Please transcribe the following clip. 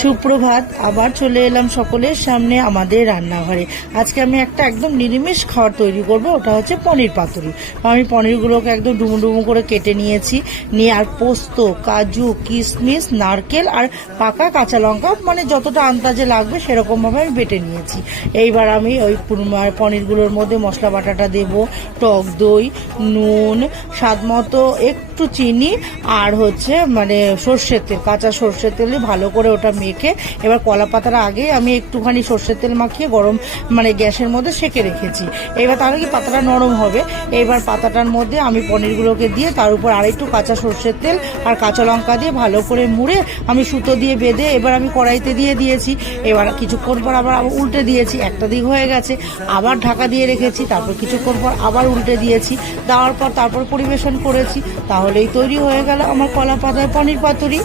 সুপ্রভাত, আবার চলে এলাম সকলের সামনে আমাদের রান্নাঘরে। আজকে আমি একটা একদম নিরামিষ খাবার তৈরি করব, ওটা হচ্ছে পনির পাতুরি। আমি পনিরগুলোকে একদম ডুমু ডুমু করে কেটে নিয়েছি। নিয়ে আর পোস্ত, কাজু কিশমিশ নারকেল আর পাকা কাঁচা লঙ্কা মানে যতটা আন্দাজে লাগবে সেরকমভাবে আমি বেটে নিয়েছি। এইবার আমি ওই পনিরগুলোর মধ্যে মশলা বাটাটা দেব, টক দই, নুন, স্বাদ মতো একটু চিনি, আর হচ্ছে মানে সর্ষের তেল, কাঁচা সর্ষের তেলে ভালো করে ওটা মেখে এবার কলা পাতার আগে আমি একটুখানি সর্ষের তেল মাখিয়ে গরম মানে গ্যাসের মধ্যে সেকে রেখেছি। এবার তাহলে কি পাতাটা নরম হবে। এবার পাতাটার মধ্যে আমি পনিরগুলোকে দিয়ে তার উপর আরেকটু কাঁচা সর্ষের তেল আর কাঁচা লঙ্কা দিয়ে ভালো করে মুড়ে আমি সুতো দিয়ে বেঁধে এবার আমি কড়াইতে দিয়ে দিয়েছি। এবার কিছুক্ষণ পর আবার আবার উল্টে দিয়েছি। একটা দিক হয়ে গেছে। আবার ঢাকা দিয়ে রেখেছি। তারপর কিছুক্ষণ পর আবার উল্টে দিয়েছি। দেওয়ার পর তারপর পরিবেশন করেছি। তাহলেই তৈরি হয়ে গেল আমার কলা পাতায় পনির পাতুরি।